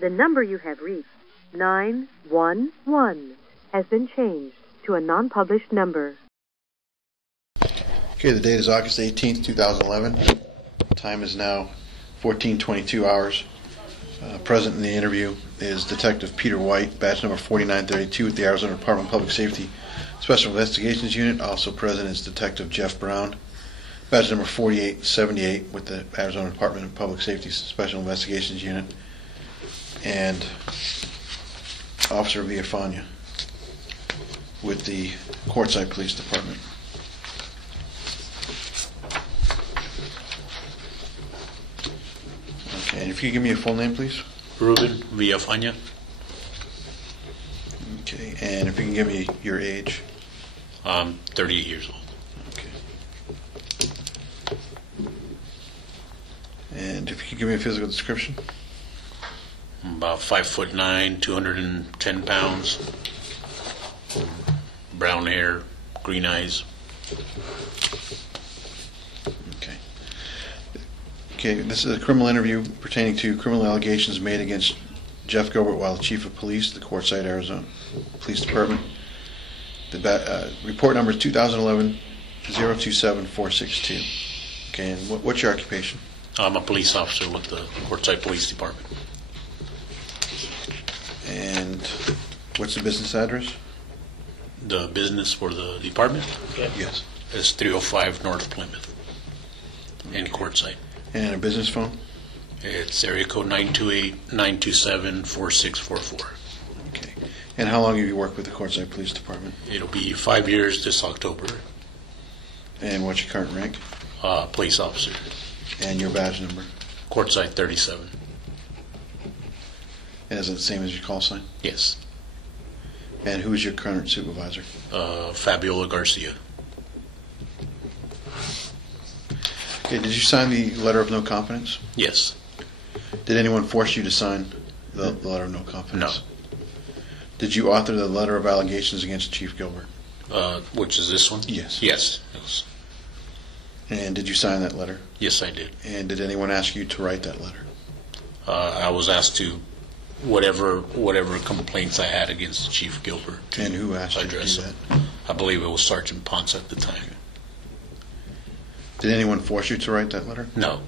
The number you have reached, 911, has been changed to a non-published number. Okay, the date is August 18th, 2011. Time is now 14:22 hours. Present in the interview is Detective Peter White, badge number 4932 with the Arizona Department of Public Safety Special Investigations Unit. Also present is Detective Jeff Brown, badge number 4878 with the Arizona Department of Public Safety Special Investigations Unit, and Officer Villafana with the Quartzsite Police Department. Okay, and if you give me a full name, please. Ruben Villafana. Okay, and if you can give me your age. 38 years old. Okay. And if you could give me a physical description. I'm about 5'9", 210 pounds. Brown hair, green eyes. Okay. Okay, this is a criminal interview pertaining to criminal allegations made against Jeff Gilbert while the Chief of Police, the Quartzsite, Arizona Police Department. The report number is 2011-02-462. Okay, and what's your occupation? I'm a police officer with the Quartzsite Police Department. And what's the business address? The business for the department? Yes. It's 305 North Plymouth in Quartzsite. And a business phone? It's area code 928-927-4644. Okay. And how long have you worked with the Quartzsite Police Department? It'll be 5 years this October. And what's your current rank? Police officer. And your badge number? Quartzsite 37. And is it the same as your call sign? Yes. And who's your current supervisor? Fabiola Garcia. Okay, did you sign the letter of no confidence? Yes. Did anyone force you to sign the letter of no confidence? No. Did you author the letter of allegations against Chief Gilbert? Which is this one? Yes. Yes. And did you sign that letter? Yes, I did. And did anyone ask you to write that letter? I was asked to whatever complaints I had against Chief Gilbert. And who asked you to do that? I believe it was Sergeant Ponce at the time. Did anyone force you to write that letter? No.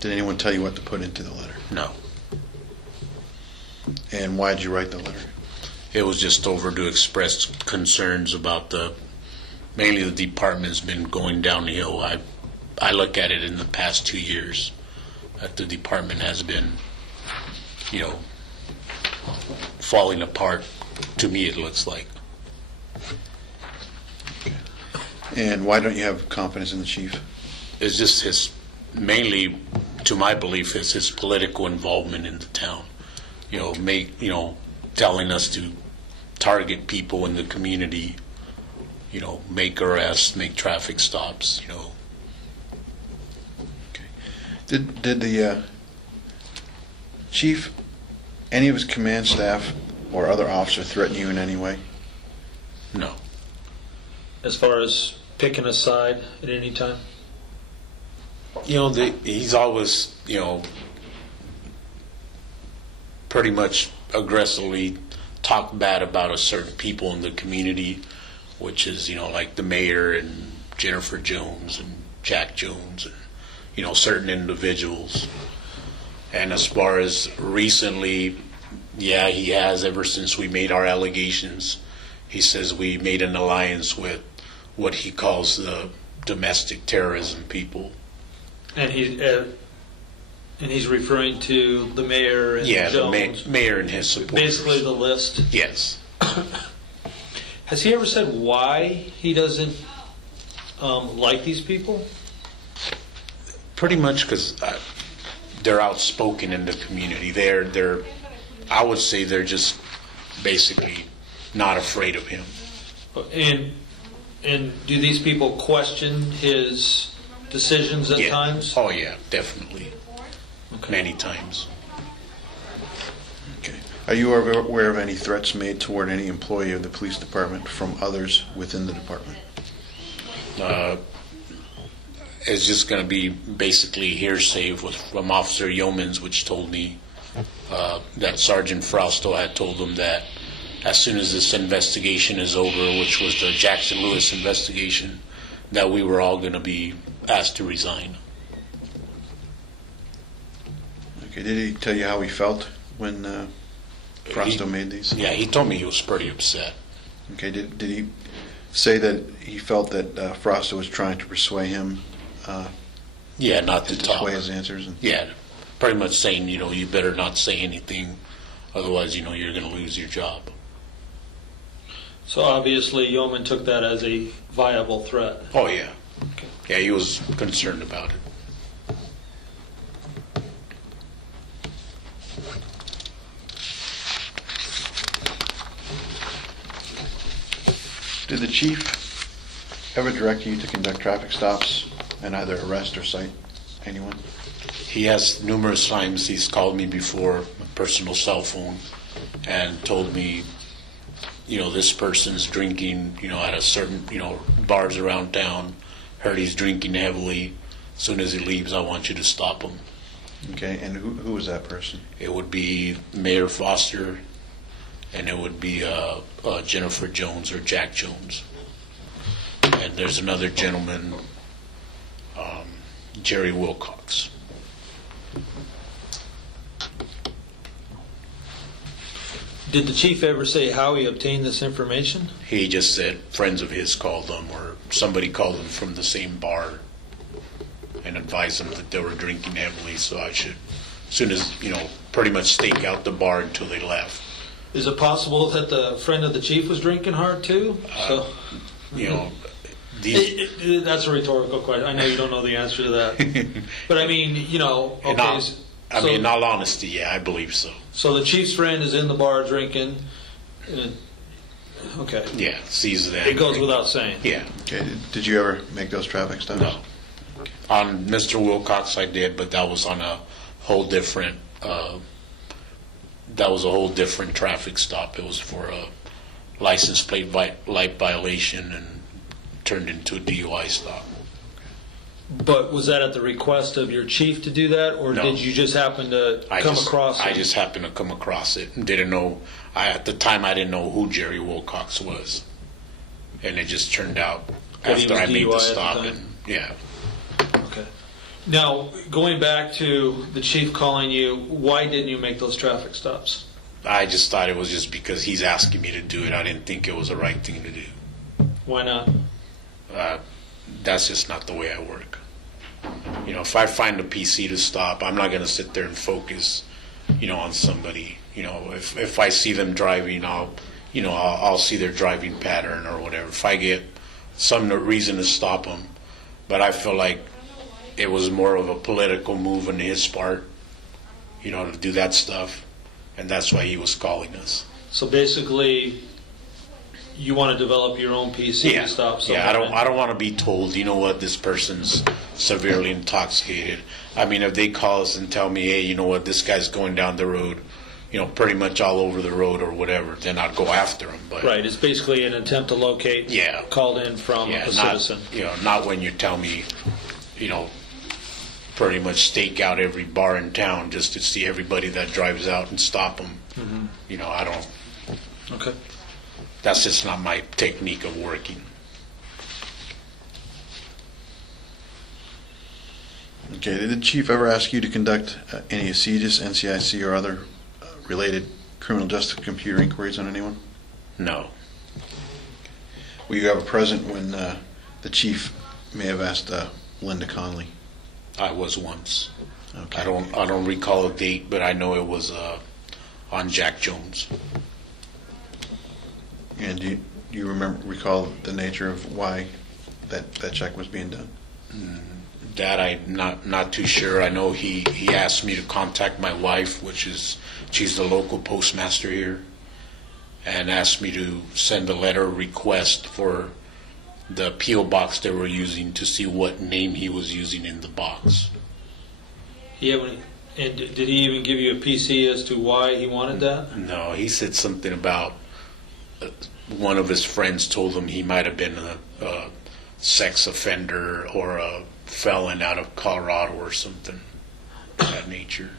Did anyone tell you what to put into the letter? No. And why did you write the letter? It was just over to express concerns about mainly the department's been going downhill. I look at it in the past 2 years that the department has been, falling apart. To me, it looks like. And why don't you have confidence in the chief? It's just mainly, to my belief, is his political involvement in the town. Telling us to target people in the community, make arrests, make traffic stops, Okay. Did the chief, any of his command staff or other officer threaten you in any way? No. As far as picking a side at any time? He's always, pretty much aggressively talked bad about a certain people in the community, which is, like the mayor and Jennifer Jones and Jack Jones and, certain individuals. And as far as recently, yeah, he has, ever since we made our allegations. He says we made an alliance with what he calls the domestic terrorism people. And he's referring to the mayor and Jones. The mayor and his supporters. Basically the list. Yes. Has he ever said why he doesn't like these people? Pretty much because they're outspoken in the community. They're I would say they're just basically not afraid of him. And do these people question his decisions at times? Oh yeah, definitely. Okay. Many times. Okay. Are you aware of any threats made toward any employee of the police department from others within the department? It's just going to be basically hearsay from Officer Yeomans, which told me that Sergeant Frausto had told him that as soon as this investigation is over, which was the Jackson Lewis investigation, that we were all going to be asked to resign. Okay, did he tell you how he felt when Frausto made these? Yeah, he told me he was pretty upset. Okay, did he say that he felt that Frausto was trying to persuade him? Yeah, not to talk. Sway his answers. Yeah, pretty much saying, you better not say anything, otherwise, you're going to lose your job. So obviously, Yeoman took that as a viable threat. Oh yeah, Okay. yeah, he was concerned about it. Did the chief ever direct you to conduct traffic stops and either arrest or cite anyone? He has numerous times he's called me before, my personal cell phone, and told me, this person's drinking, at a certain, bars around town. Heard he's drinking heavily. As soon as he leaves, I want you to stop him. Okay, and who was that person? It would be Mayor Foster, and it would be Jennifer Jones or Jack Jones. And there's another gentleman, Jerry Wilcox. Did the chief ever say how he obtained this information? He just said friends of his called them, or somebody called them from the same bar and advised them that they were drinking heavily, so I should, as soon as, pretty much stake out the bar until they left. Is it possible that the friend of the chief was drinking hard too? That's a rhetorical question. I know you don't know the answer to that. But I mean, okay. In all honesty, yeah, I believe so. So the chief's friend is in the bar drinking. Okay. Yeah, sees that. It goes without saying. Yeah. Okay, did you ever make those traffic stops? No. On Mr. Wilcox, I did, but that was on a whole different. That was a whole different traffic stop. It was for a license plate light violation and turned into a DUI stop. But was that at the request of your chief to do that, or No. did you just happen to come across it? I just happened to come across it and didn't know. At the time, I didn't know who Jerry Wilcox was, and it just turned out That he after was I made DUI the at the stop. time? And yeah, Okay. Now, going back to the chief calling you, why didn't you make those traffic stops? I just thought it was just because he's asking me to do it. I didn't think it was the right thing to do. Why not? That's just not the way I work. If I find a PC to stop, I'm not going to sit there and focus, on somebody. If I see them driving, I'll see their driving pattern or whatever. If I get some reason to stop them, but I feel like it was more of a political move on his part, to do that stuff, and that's why he was calling us. So basically, you want to develop your own PC to stop someone. Yeah, I don't want to be told, this person's severely intoxicated. I mean, if they call us and tell me, hey, this guy's going down the road, pretty much all over the road or whatever, then I'd go after him. But Right, it's basically an attempt to locate called in from a citizen. Not when you tell me, pretty much stake out every bar in town just to see everybody that drives out and stop them. Mm-hmm. I don't. Okay. That's just not my technique of working. Okay, did the chief ever ask you to conduct any CJIS, NCIC, or other related criminal justice computer inquiries on anyone? No. Were you ever present when the chief may have asked Linda Conley? I was once. Okay. I don't recall a date, but I know it was on Jack Jones. And do you recall the nature of why that check was being done? That I'm not too sure. I know he asked me to contact my wife, she's the local postmaster here, and asked me to send a letter request for the P.O. box they were using to see what name he was using in the box. And did he even give you a PC as to why he wanted that? No, he said something about one of his friends told him he might have been a sex offender or a felon out of Colorado or something of that nature.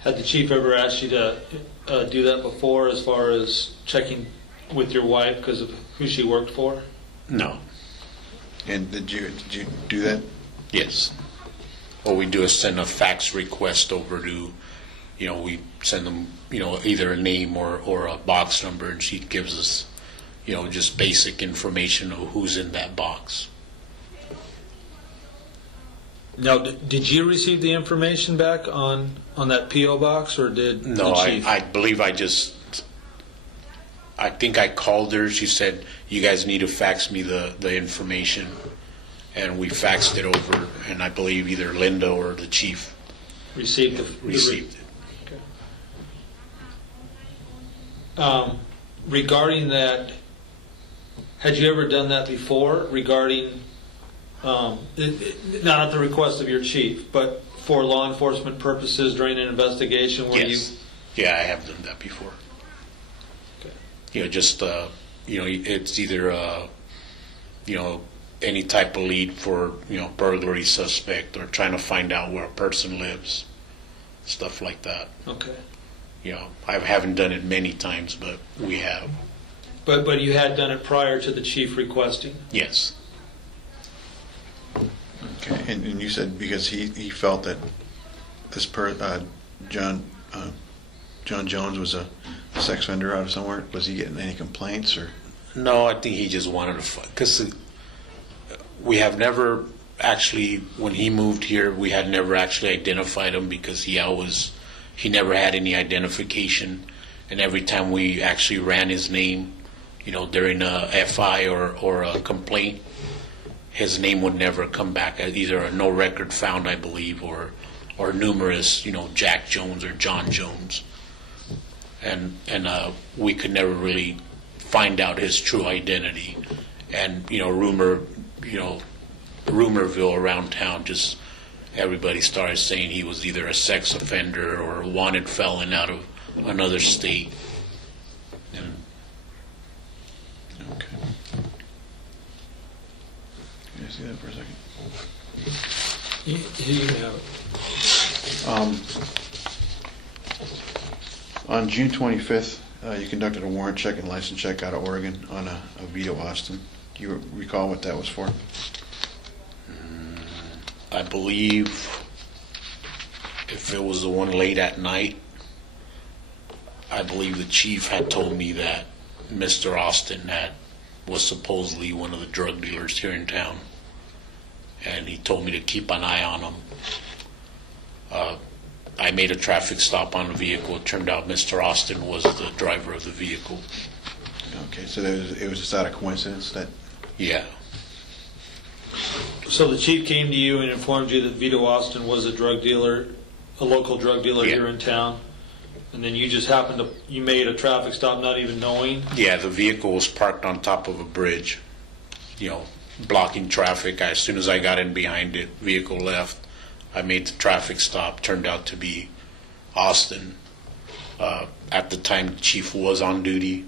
Had the chief ever asked you to do that before, as far as checking with your wife because of who she worked for? No. And did you do that? Yes. What we do is send a fax request over to, we send them, either a name or a box number, and she gives us, just basic information of who's in that box. Now, did you receive the information back on that P.O. box, or did No, the chief? I believe I think I called her. She said, you guys need to fax me the information. And we faxed it over, and I believe either Linda or the chief received it. Okay. Regarding that, had you ever done that before, regarding, not at the request of your chief, but for law enforcement purposes during an investigation? Where Yes. Yeah, I have done that before. Okay. It's either, any type of lead for, burglary suspect, or trying to find out where a person lives, stuff like that. Okay. I haven't done it many times, but we have. But you had done it prior to the chief requesting? Yes. Okay. And you said because he felt that this John Jones was a sex offender out of somewhere. Was he getting any complaints or? No, I think he just wanted to, because we have never actually, when he moved here, we had never actually identified him, because he never had any identification, and every time we actually ran his name, during a FI or a complaint, his name would never come back as either a no record found, I believe, or numerous, Jack Jones or John Jones, and we could never really find out his true identity, and rumorville around town, just everybody started saying he was either a sex offender or a wanted felon out of another state. And okay. Can you see that for a second? You have it. On June 25th, you conducted a warrant check and license check out of Oregon on a Vito Austin. Do you recall what that was for? I believe if it was the one late at night, I believe the chief had told me that Mr. Austin was supposedly one of the drug dealers here in town, and he told me to keep an eye on him. I made a traffic stop on the vehicle. It turned out Mr. Austin was the driver of the vehicle. Okay, so it was just out of coincidence that. Yeah. So the chief came to you and informed you that Vito Austin was a drug dealer, a local drug dealer here in town, and then you just you made a traffic stop not even knowing? Yeah, the vehicle was parked on top of a bridge, blocking traffic. As soon as I got in behind it, vehicle left. I made the traffic stop. Turned out to be Austin. At the time, the chief was on duty.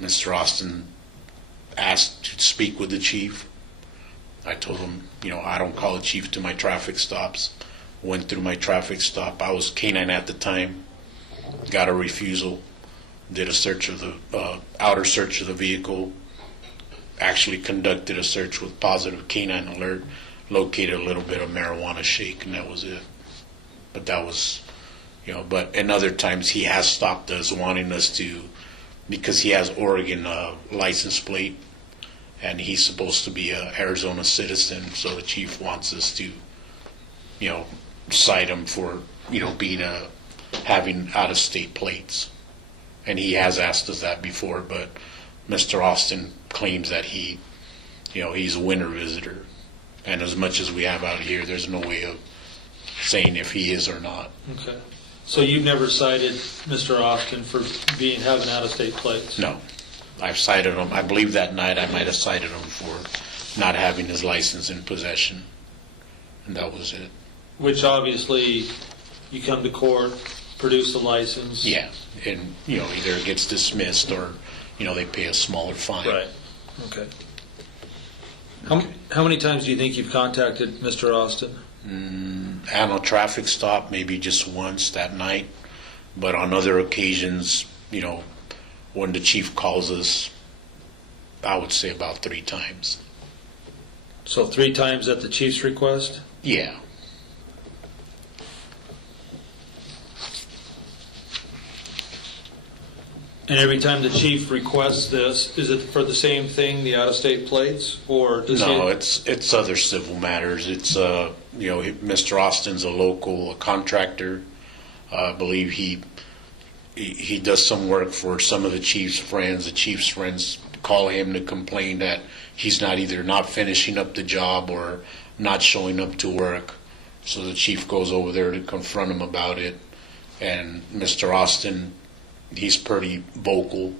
Mr. Austin asked to speak with the chief. I told him, I don't call a chief to my traffic stops. Went through my traffic stop. I was canine at the time. Got a refusal. Did a search of the outer search of the vehicle. Actually conducted a search with positive canine alert. Located a little bit of marijuana shake, and that was it. But that was, but in other times he has stopped us, wanting us to, because he has Oregon license plate, and he's supposed to be an Arizona citizen, so the chief wants us to, cite him for, having out-of-state plates. And he has asked us that before, but Mr. Austin claims that he's a winter visitor. And as much as we have out here, there's no way of saying if he is or not. Okay. So you've never cited Mr. Austin for having out-of-state plates? No. I've cited him. I believe that night I might have cited him for not having his license in possession. And that was it. Which obviously you come to court, produce the license. Yeah. And, either it gets dismissed or, they pay a smaller fine. Right. Okay. How many times do you think you've contacted Mr. Austin? At a traffic stop, maybe just once that night. But on other occasions, when the chief calls us, I would say about 3 times. So 3 times at the chief's request? Yeah. And every time the chief requests this, is it for the same thing, the out-of-state plates, or does No, it's other civil matters. It's Mr. Austin's a local contractor. I believe he does some work for some of the chief's friends. The chief's friends call him to complain that he's either not finishing up the job or not showing up to work. So the chief goes over there to confront him about it. And Mr. Austin, he's pretty vocal,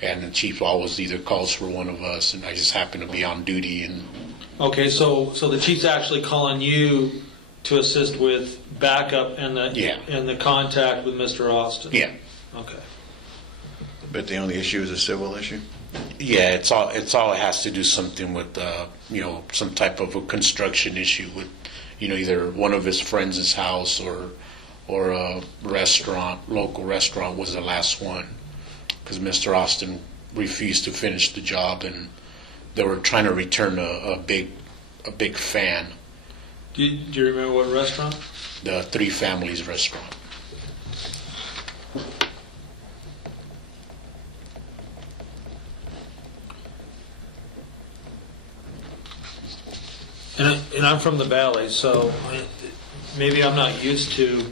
and the chief always either calls for one of us, and I just happen to be on duty. And okay, so the chief's actually calling you to assist with backup and the contact with Mr. Austin. Yeah. Okay. But the only issue is a civil issue? Yeah, it's all it has to do something with some type of a construction issue with either one of his friends' house or a local restaurant was the last one, because Mr. Austin refused to finish the job, and they were trying to return a big fan. Do you remember what restaurant? The Three Families restaurant. And I'm from the Valley, so maybe I'm not used to.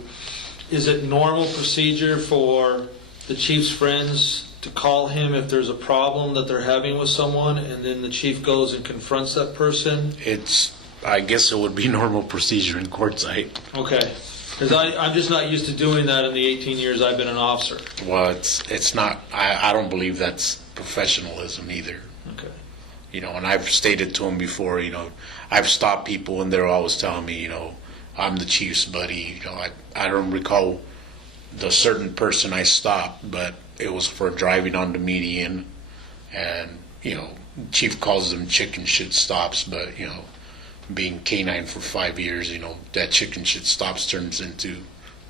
Is it normal procedure for the chief's friends to call him if there's a problem that they're having with someone, and then the chief goes and confronts that person? I guess it would be normal procedure in Quartzsite. Okay, because I'm just not used to doing that in the 18 years I've been an officer. Well, it's not. I don't believe that's professionalism either. Okay. And I've stated to him before. I've stopped people, and they're always telling me, I'm the chief's buddy. I don't recall the certain person I stopped, but it was for driving on the median, and chief calls them chicken shit stops, but being canine for 5 years, that chicken shit stops turns into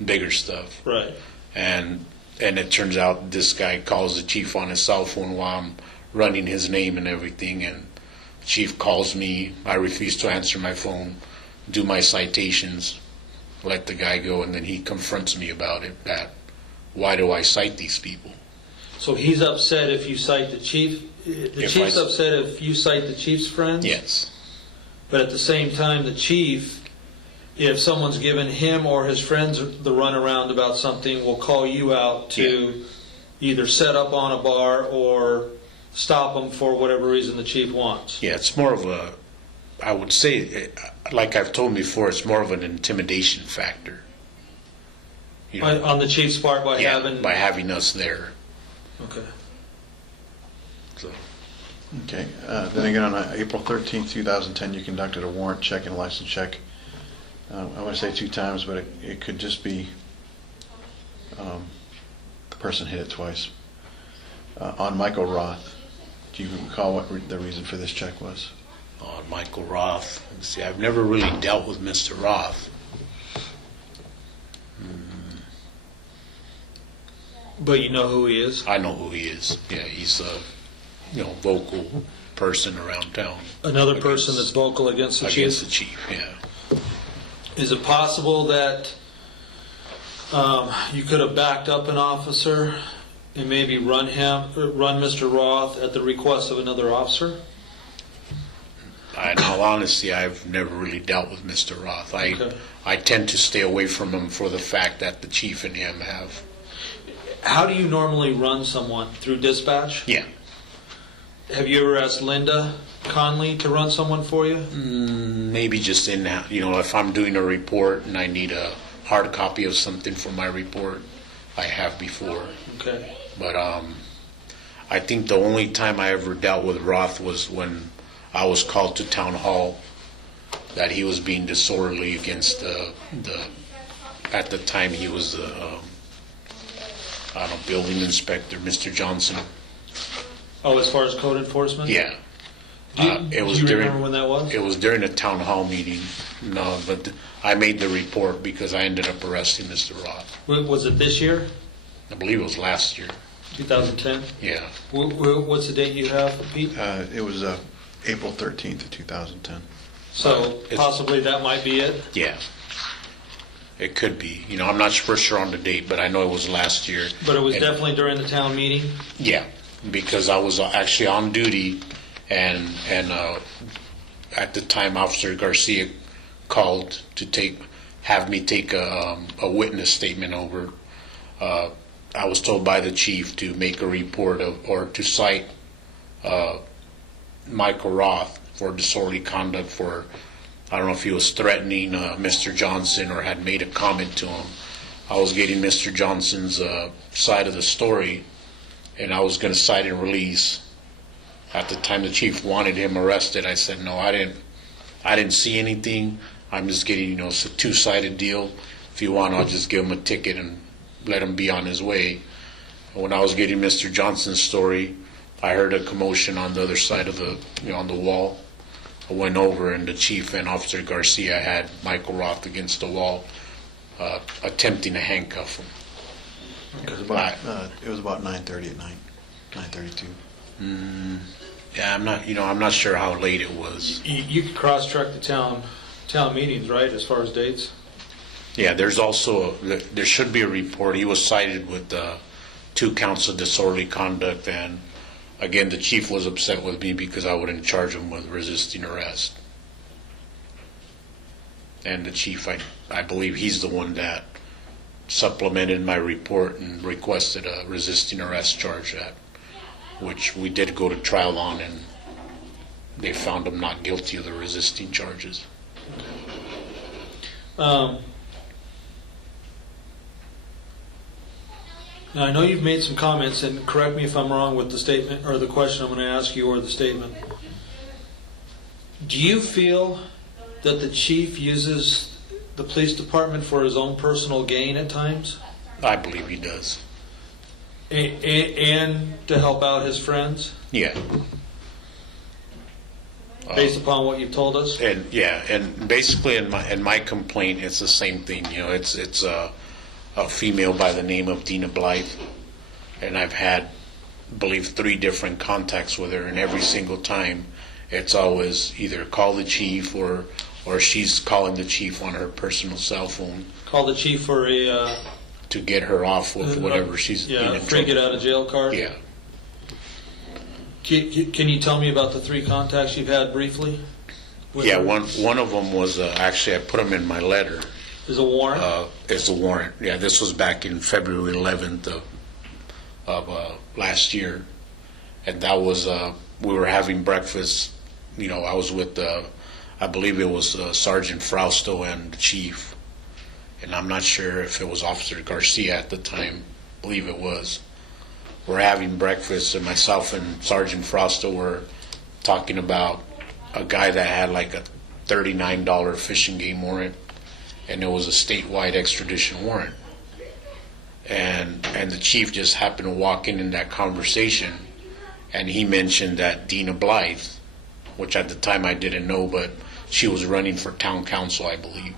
bigger stuff. Right. And it turns out this guy calls the chief on his cell phone while I'm running his name and everything, and the chief calls me. I refuse to answer my phone, do my citations, let the guy go, and then he confronts me about it. Why do I cite these people? So he's upset if you cite the chief. The chief's upset if you cite the chief's friends? Yes. But at the same time, the chief, if someone's given him or his friends the runaround about something, will call you out to either set up on a bar or stop them for whatever reason the chief wants. Yeah, it's more of I would say, like I've told before, it's more of an intimidation factor. On the chief's part by having us there. Okay. So. Okay. Then again, on April 13th, 2010, you conducted a warrant check and a license check. I want to say 2 times, but it could just be the person hit it twice. On Michael Roth. Do you recall what the reason for this check was? On Michael Roth. See, I've never really dealt with Mr. Roth. But you know who he is? I know who he is. Yeah, he's a vocal person around town. Another person that's vocal against the chief? Against the chief, yeah. Is it possible that you could have backed up an officer and maybe run Mr. Roth at the request of another officer? In all honesty, I've never really dealt with Mr. Roth. I tend to stay away from him for the fact that the chief and him have. How do you normally run someone? Through dispatch? Yeah. Have you ever asked Linda Conley to run someone for you? Maybe just if I'm doing a report and I need a hard copy of something for my report, I have before. Okay. But I think the only time I ever dealt with Roth was when I was called to town hall that he was being disorderly against at the time he was the building inspector, Mr. Johnson. Oh, as far as code enforcement? Yeah. Do you remember when that was? It was during a town hall meeting. No, but I made the report because I ended up arresting Mr. Roth. Was it this year? I believe it was last year. 2010? Yeah. What's the date you have, Pete? It was April 13th of 2010. So possibly that might be it? Yeah. It could be. You know, I'm not for sure on the date, but I know it was last year. But it was definitely during the town meeting? Yeah, because I was actually on duty, and at the time, Officer Garcia called to have me take a witness statement over. I was told by the chief to make a report or to cite Michael Roth for disorderly conduct for, I don't know if he was threatening Mr. Johnson or had made a comment to him. I was getting Mr. Johnson's side of the story, and I was going to cite and release. At the time the chief wanted him arrested, I said, no, I didn't see anything. I'm just getting, it's a two-sided deal. If you want, I'll just give him a ticket and let him be on his way. When I was getting Mr. Johnson's story, I heard a commotion on the other side of on the wall. I went over, and the chief and Officer Garcia had Michael Roth against the wall, attempting to handcuff him. It was about 9:30 at night, 9:32. Yeah, I'm not sure how late it was. You could cross-check the town meetings, right, as far as dates? Yeah, there should be a report. He was cited with 2 counts of disorderly conduct, and again, the chief was upset with me because I wouldn't charge him with resisting arrest. And the chief, I believe he's the one that supplemented my report and requested a resisting arrest charge, which we did go to trial on, and they found him not guilty of the resisting charges. Now, I know you've made some comments, and correct me if I'm wrong with the statement or the question I'm going to ask you or the statement. Do you feel that the chief uses the police department for his own personal gain at times? I believe he does. And to help out his friends? Yeah. Based upon what you've told us? And basically in my complaint, it's the same thing. It's a female by the name of Dina Blythe, and I've had, I believe, 3 different contacts with her, and every single time it's always either call the chief or she's calling the chief on her personal cell phone. Call the chief for to get her off with whatever she's in free get out of jail card? Yeah. Can you tell me about the 3 contacts you've had briefly? Yeah, one of them was actually I put them in my letter. Is a warrant? It's a warrant. Yeah, this was back in February 11th of last year, and that was we were having breakfast. I was with I believe it was Sergeant Frausto and the chief, and I'm not sure if it was Officer Garcia at the time. I believe it was. We're having breakfast, and myself and Sergeant Frausto were talking about a guy that had like a $39 fishing game warrant, and it was a statewide extradition warrant. And the chief just happened to walk in that conversation, and he mentioned that Dina Blythe, which at the time I didn't know, but she was running for town council, I believe,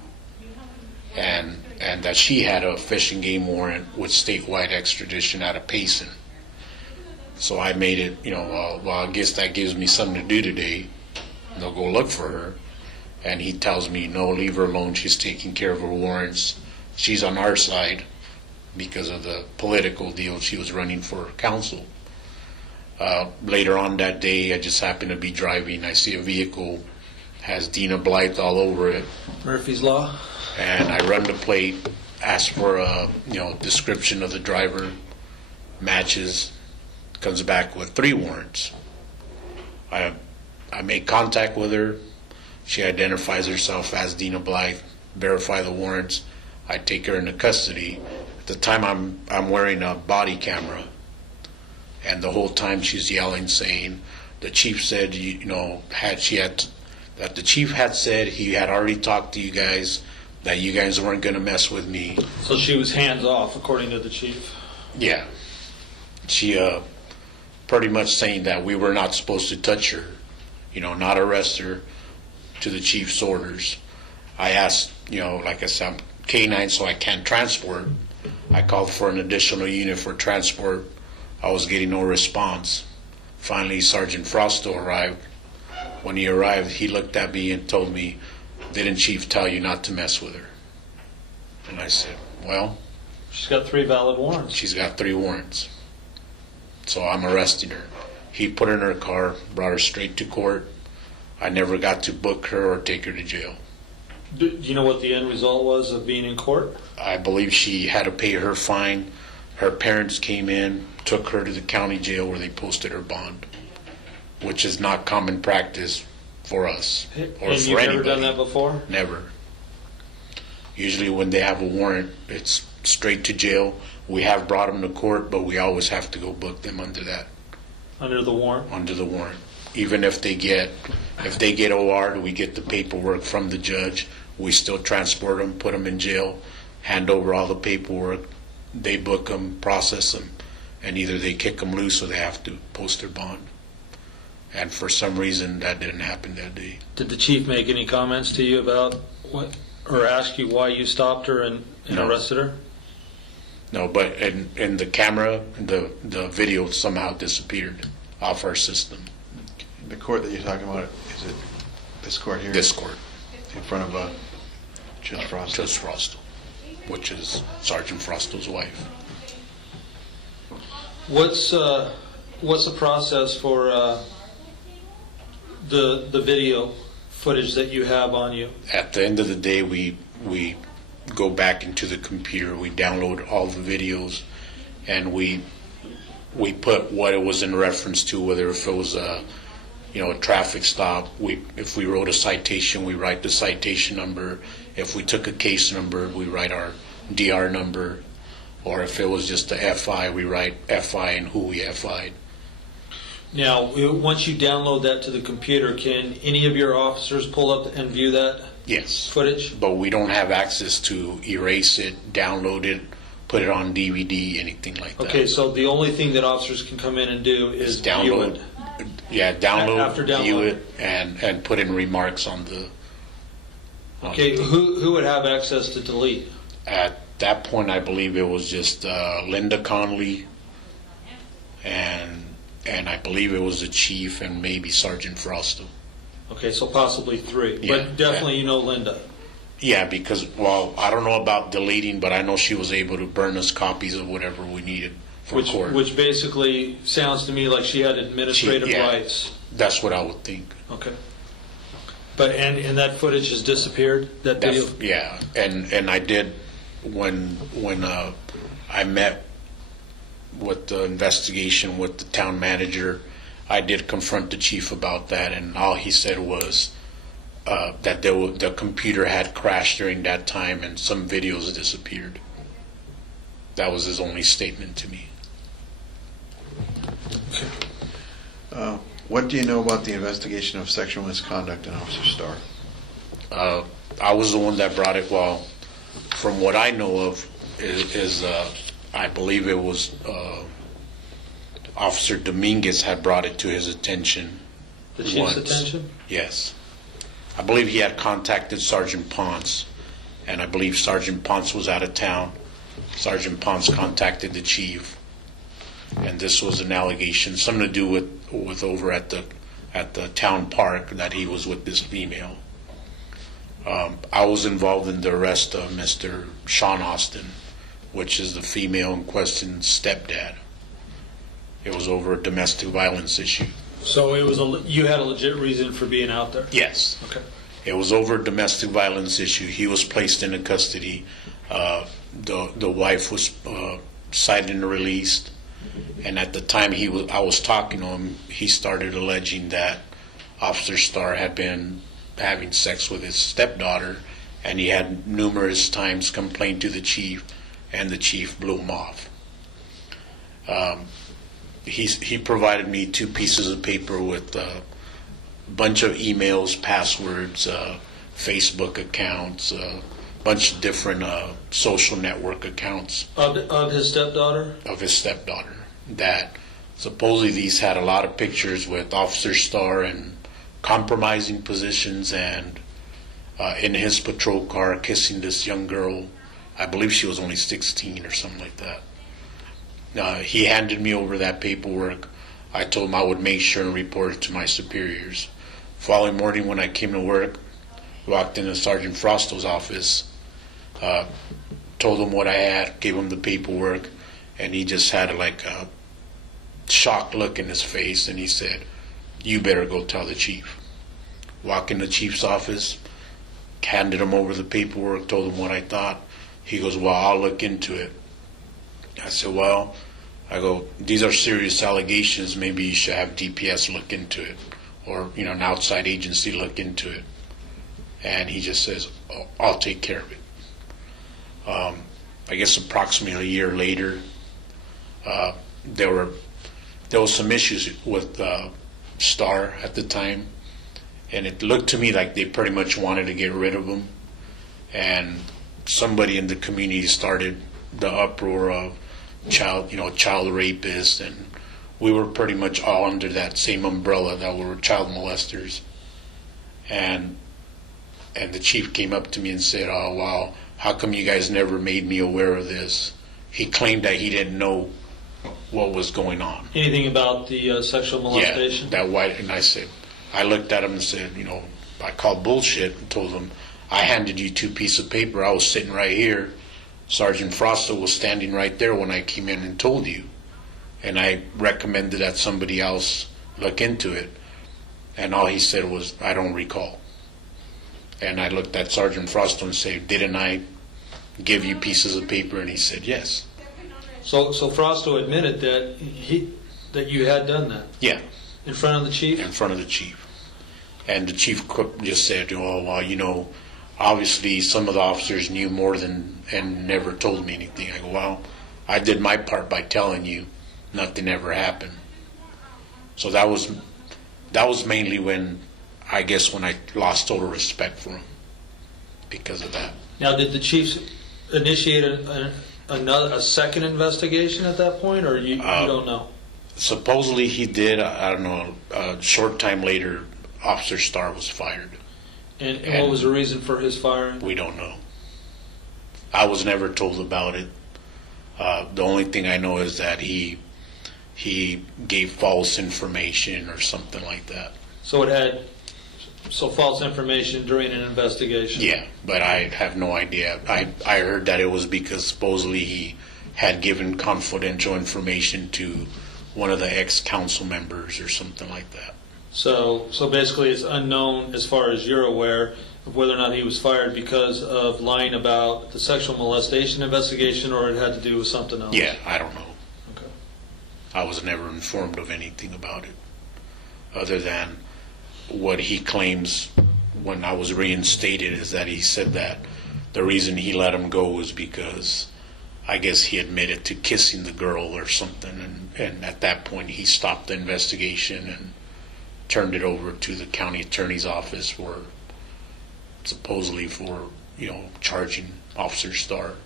and that she had a fishing game warrant with statewide extradition out of Payson. So I made it, well, I guess that gives me something to do today. They'll go look for her. And he tells me, no, leave her alone. She's taking care of her warrants. She's on our side because of the political deal. She was running for council. Later on that day, I just happened to be driving. I see a vehicle, has Dina Blythe all over it. Murphy's Law. And I run the plate, ask for a description of the driver, matches, comes back with 3 warrants. I make contact with her. She identifies herself as Dina Blythe, verify the warrants. I take her into custody. At the time, I'm wearing a body camera, and the whole time she's yelling, saying, "The chief said, that the chief had said he had already talked to you guys, that you guys weren't going to mess with me." So she was hands off, according to the chief. Yeah, she pretty much saying that we were not supposed to touch her. not arrest her, to the chief's orders. I asked, like I said, I'm K9, so I can't transport. I called for an additional unit for transport. I was getting no response. Finally, Sergeant Frosto arrived. When he arrived, he looked at me and told me, "Didn't Chief tell you not to mess with her?" And I said, "Well, she's got 3 valid warrants." She's got 3 warrants. So I'm arresting her. He put her in her car, brought her straight to court. I never got to book her or take her to jail. Do you know what the end result was of being in court? I believe she had to pay her fine. Her parents came in, took her to the county jail where they posted her bond, which is not common practice for us or and for you've anybody. Never done that before? Never. Usually when they have a warrant, it's straight to jail. We have brought them to court, but we always have to go book them under that. Under the warrant? Under the warrant. Even if they get OR'd, we get the paperwork from the judge. We still transport them, put them in jail, hand over all the paperwork. They book them, process them, and either they kick them loose or they have to post their bond. And for some reason, that didn't happen that day. Did the chief make any comments to you about what, or ask you why you stopped her and No. arrested her? No, but in the camera, the video somehow disappeared off our system. The court that you're talking about, is it this court here? This court. In front of Judge Frost? Judge Frost, which is Sergeant Frosto's wife. What's the process for the video footage that you have on you? At the end of the day, we go back into the computer, we download all the videos, and we put what it was in reference to, whether if it was a traffic stop. If we wrote a citation, we write the citation number. If we took a case number, we write our DR number. Or if it was just a FI, we write FI and who we FI'd. Now, once you download that to the computer, can any of your officers pull up and view that Yes. footage? But we don't have access to erase it, download it, put it on DVD, anything like that. Okay, so the only thing that officers can come in and do is view download. it. Yeah, download, After download. view it, and put in remarks on the. Okay, who would have access to delete? At that point, I believe it was just Linda Conley, and I believe it was the chief and maybe Sergeant Frosto. Okay, so possibly 3, Yeah, but definitely Linda. Yeah, because, I don't know about deleting, but I know she was able to burn us copies of whatever we needed for court. Which basically sounds to me like she had administrative rights. That's what I would think. Okay. But and that footage has disappeared. That video. Yeah, and I did when I met with the investigation with the town manager, I did confront the chief about that, and all he said was that the computer had crashed during that time and some videos disappeared. That was his only statement to me. What do you know about the investigation of sexual misconduct in Officer Starr? I was the one that brought it. Well, from what I know of, is I believe it was Officer Dominguez had brought it to his attention. The chief's attention? Yes. I believe he had contacted Sergeant Ponce, and I believe Sergeant Ponce was out of town. Sergeant Ponce contacted the chief, and this was an allegation, something to do with over at the town park, that he was with this female. I was involved in the arrest of Mr. Sean Austin, which is the female in question's stepdad. It was over a domestic violence issue. So it was you had a legit reason for being out there? Yes. Okay. It was over a domestic violence issue. He was placed into custody. The wife was cited and released. And at the time I was talking to him, he started alleging that Officer Starr had been having sex with his stepdaughter, and he had numerous times complained to the chief, and the chief blew him off. He provided me 2 pieces of paper with a bunch of emails, passwords, Facebook accounts, a bunch of different social network accounts. Of his stepdaughter? Of his stepdaughter. That supposedly these had a lot of pictures with Officer Starr and compromising positions and in his patrol car kissing this young girl. I believe she was only 16 or something like that. He handed me over that paperwork. I told him I would make sure and report it to my superiors. Following morning when I came to work, walked into Sergeant Frosto's office, told him what I had, gave him the paperwork, and he just had like a shocked look in his face, and he said, "You better go tell the chief." Walked in the chief's office, handed him over the paperwork, told him what I thought. He goes, "Well, I'll look into it." I said, "Well," I go, "these are serious allegations. Maybe you should have DPS look into it, or an outside agency look into it." And he just says, "Oh, I'll take care of it." I guess approximately a year later, there was some issues with Star at the time, and it looked to me like they pretty much wanted to get rid of him. And somebody in the community started the uproar of child rapists, and we were pretty much all under that same umbrella that we were child molesters. And the chief came up to me and said, "Oh, wow, how come you guys never made me aware of this?" He claimed that he didn't know what was going on. Anything about the sexual molestation? Yeah, that white. And I looked at him and said, I called bullshit and told him, "I handed you 2 pieces of paper. I was sitting right here. Sergeant Frosto was standing right there when I came in and told you. And I recommended that somebody else look into it." And all he said was, "I don't recall." And I looked at Sergeant Frosto and said, "Didn't I give you pieces of paper?" And he said, "Yes." So Frosto admitted that you had done that? Yeah. In front of the chief? In front of the chief. And the chief just said, "Oh, well, obviously some of the officers knew more than and never told me anything." I go, "Well, I did my part by telling you. Nothing ever happened." So that was mainly when I lost total respect for him because of that. Now, did the chief initiate a second investigation at that point, or you don't know? Supposedly he did. I don't know. A short time later, Officer Starr was fired. And what was the reason for his firing? We don't know. I was never told about it. The only thing I know is that he gave false information or something like that. So false information during an investigation? Yeah, but I have no idea. I heard that it was because supposedly he had given confidential information to one of the ex-council members or something like that. So basically it's unknown as far as you're aware of whether or not he was fired because of lying about the sexual molestation investigation, or it had to do with something else? Yeah, I don't know. Okay. I was never informed of anything about it other than what he claims when I was reinstated, is that he said that the reason he let him go was because I guess he admitted to kissing the girl or something, and at that point he stopped the investigation and turned it over to the county attorney's office supposedly for charging Officer Starr.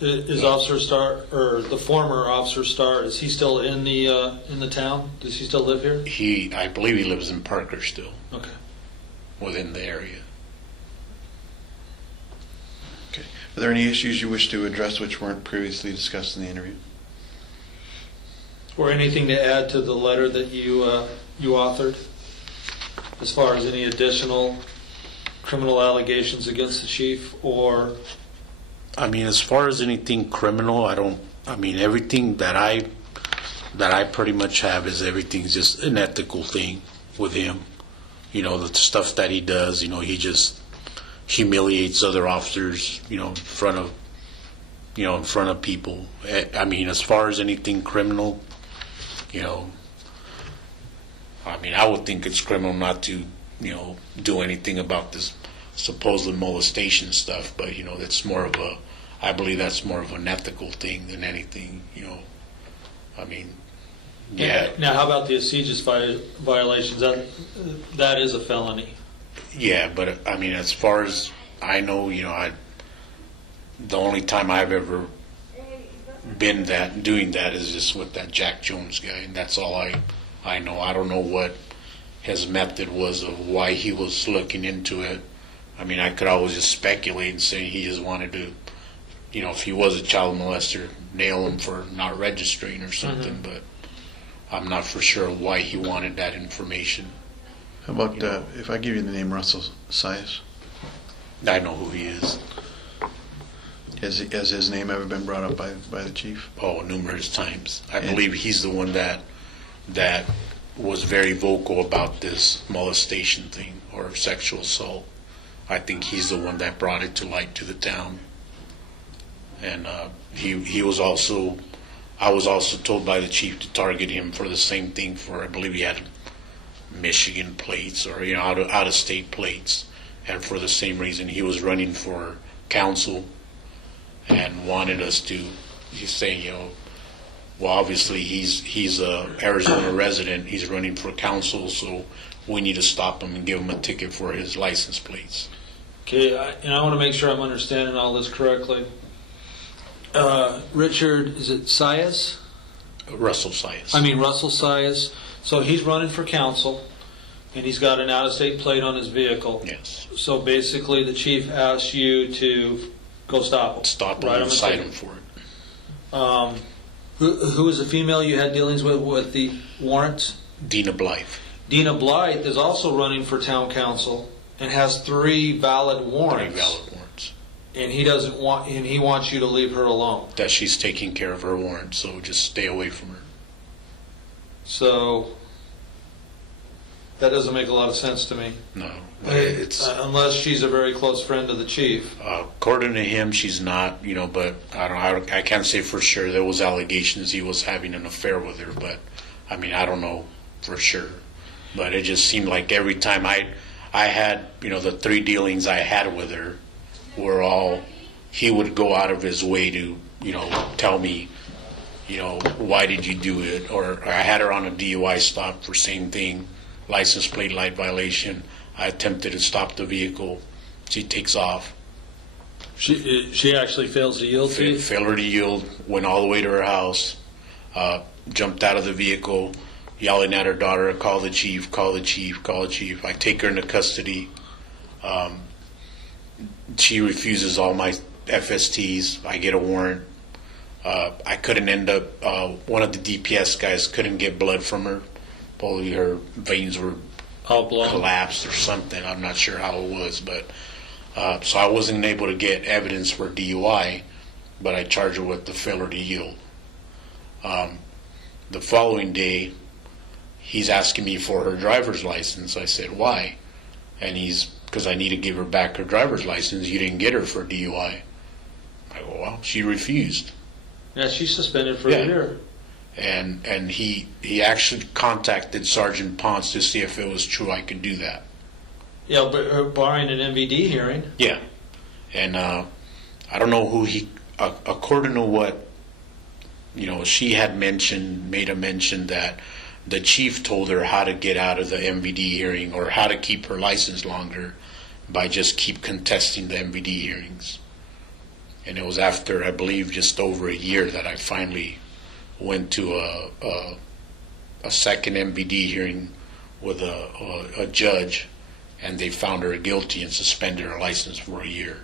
Is Officer Starr, or the former Officer Starr, is he still in the town? Does he still live here? I believe he lives in Parker still. Okay. Within the area. Okay. Are there any issues you wish to address which weren't previously discussed in the interview? Or anything to add to the letter that you authored, as far as any additional criminal allegations against the chief, or? As far as anything criminal, everything that I pretty much have is everything's just an ethical thing with him. The stuff that he does, he just humiliates other officers, in front of people. As far as anything criminal, I would think it's criminal not to, do anything about this supposed molestation stuff, but I believe that's more of an ethical thing than anything, yeah. Now, how about the assiduous violations? That is a felony. Yeah, but as far as I know, the only time I've ever been doing that is just with that Jack Jones guy, and that's all I know. I don't know what his method was of why he was looking into it. I mean, I could always just speculate and say he just wanted to, you know, if he was a child molester, nail him for not registering or something, but I'm not for sure why he wanted that information. How about if I give you the name Russell Sias? I know who he is. Has his name ever been brought up by the chief? Oh, numerous times. I believe he's the one that was very vocal about this molestation thing or sexual assault. I think he's the one that brought it to light to the town. And he was also, I was also told by the chief to target him for the same thing. For I believe he had Michigan plates or, you know, out of state plates, and for the same reason he was running for council and wanted us to. He's saying, you know, well, obviously he's a Arizona resident. He's running for council, so we need to stop him and give him a ticket for his license plates. Okay, I want to make sure I'm understanding all this correctly. Richard, is it Sias? Russell Sias. I mean Russell Sias. So he's running for council, and he's got an out-of-state plate on his vehicle. Yes. So basically, the chief asked you to go stop him. Stop him and cite him for it. Who was the female you had dealings with the warrants? Dina Blythe. Dina Blythe is also running for town council and has 3 valid warrants. 3 valid warrants. And he wants you to leave her alone. That she's taking care of her warrants, so just stay away from her. So that doesn't make a lot of sense to me. No, it's unless she's a very close friend of the chief. According to him, she's not. You know, but I can't say for sure. There was allegations he was having an affair with her, but I mean, I don't know for sure. But it just seemed like every time I had, you know, the 3 dealings I had with her were all, he would go out of his way to, you know, tell me, you know, why did you do it? Or I had her on a DUI stop for same thing, license plate light violation. I attempted to stop the vehicle. She takes off. She actually fails to yield to you? Failed to yield, went all the way to her house, jumped out of the vehicle, yelling at her daughter, call the chief, call the chief, call the chief. I take her into custody. She refuses all my FSTs. I get a warrant. I couldn't end up, one of the DPS guys couldn't get blood from her. Probably her veins were all blown, collapsed or something. I'm not sure how it was, but so I wasn't able to get evidence for DUI, but I charged her with the failure to yield. The following day, he's asking me for her driver's license. I said, why? And because I need to give her back her driver's license. You didn't get her for DUI. I go, well, she refused. Yeah, she's suspended for a year. And he actually contacted Sergeant Ponce to see if it was true I could do that. Yeah, but barring an MVD hearing. Yeah. And I don't know who according to what, you know, she had made a mention that the chief told her how to get out of the MVD hearing or how to keep her license longer by just keep contesting the MVD hearings. And it was after, I believe, just over a year that I finally went to a second MVD hearing with a judge, and they found her guilty and suspended her license for a year.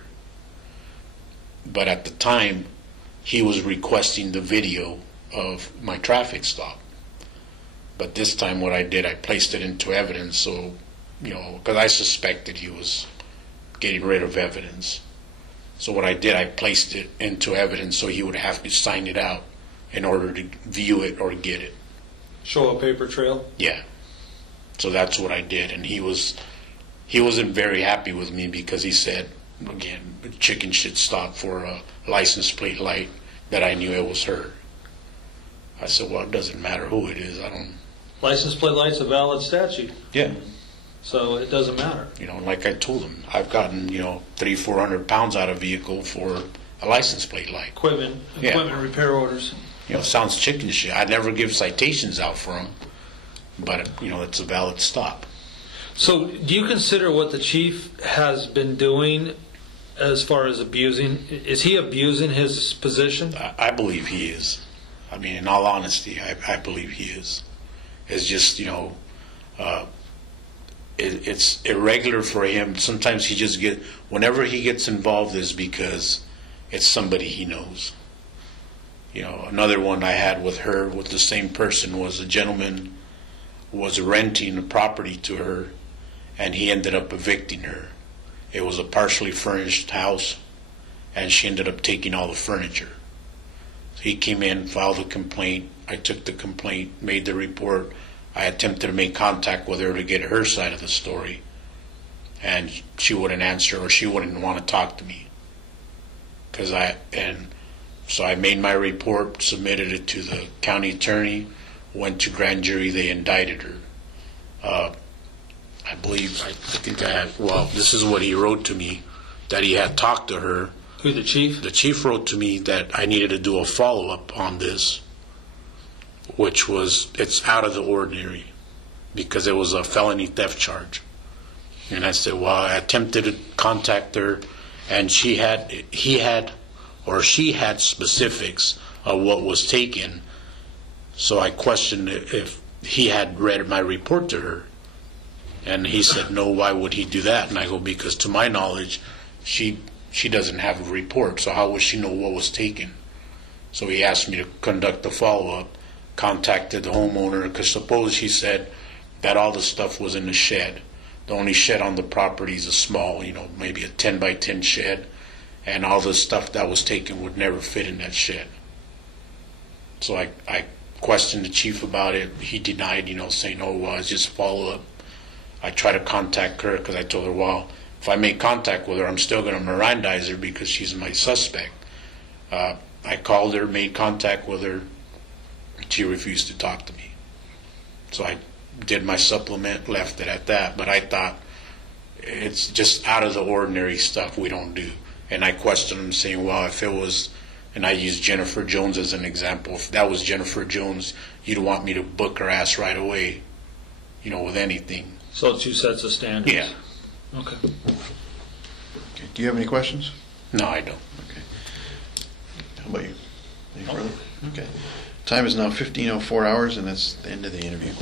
But at the time, he was requesting the video of my traffic stop. But this time what I did, I placed it into evidence, so, you know, because I suspected he was getting rid of evidence. So what I did, I placed it into evidence so he would have to sign it out in order to view it or get it. Show a paper trail? Yeah. So that's what I did, and he wasn't very happy with me because he said, again, chicken shit stop for a license plate light that I knew it was her. I said, well, it doesn't matter who it is. I don't. License plate light's a valid statute. Yeah. So it doesn't matter. You know, like I told him, I've gotten, you know, 300-400 pounds out of vehicle for a license plate light. Equipment repair orders. You know, sounds chicken shit. I never give citations out for them, but, you know, it's a valid stop. So do you consider what the chief has been doing as far as abusing? Is he abusing his position? I believe he is. I mean, in all honesty, I believe he is. It's just, you know, it's irregular for him. Sometimes whenever he gets involved is because it's somebody he knows. Another one I had with her, with the same person, was a gentleman was renting a property to her, and he ended up evicting her. It was a partially furnished house, and she ended up taking all the furniture. So he came in, filed a complaint. I took the complaint, made the report. I attempted to make contact with her to get her side of the story, and she wouldn't answer, or she wouldn't want to talk to me. So I made my report, submitted it to the county attorney, went to grand jury, they indicted her. I think I had, this is what he wrote to me, that he had talked to her. Who, the chief? The chief wrote to me that I needed to do a follow-up on this, which it's out of the ordinary, because it was a felony theft charge. And I said, I attempted to contact her, and she had specifics of what was taken. So I questioned if he had read my report to her. And he said, no, why would he do that? And I go, because to my knowledge, she doesn't have a report, so how would she know what was taken? So he asked me to conduct a follow-up, contacted the homeowner, because suppose he said that all the stuff was in the shed. The only shed on the property is a small, maybe a 10 by 10 shed, and all the stuff that was taken would never fit in that shed. So I questioned the chief about it. He denied, saying, it's just follow-up. I tried to contact her because I told her, if I make contact with her, I'm still going to Mirandize her because she's my suspect. I called her, made contact with her. She refused to talk to me. So I did my supplement, left it at that. But I thought it's just out of the ordinary stuff we don't do. And I questioned him, saying, if it was, and I used Jennifer Jones as an example, if that was Jennifer Jones, you'd want me to book her ass right away, with anything. So 2 sets of standards? Yeah. Okay. Do you have any questions? No, I don't. Okay. How about you? Any further? Okay. Time is now 15:04 hours, and that's the end of the interview.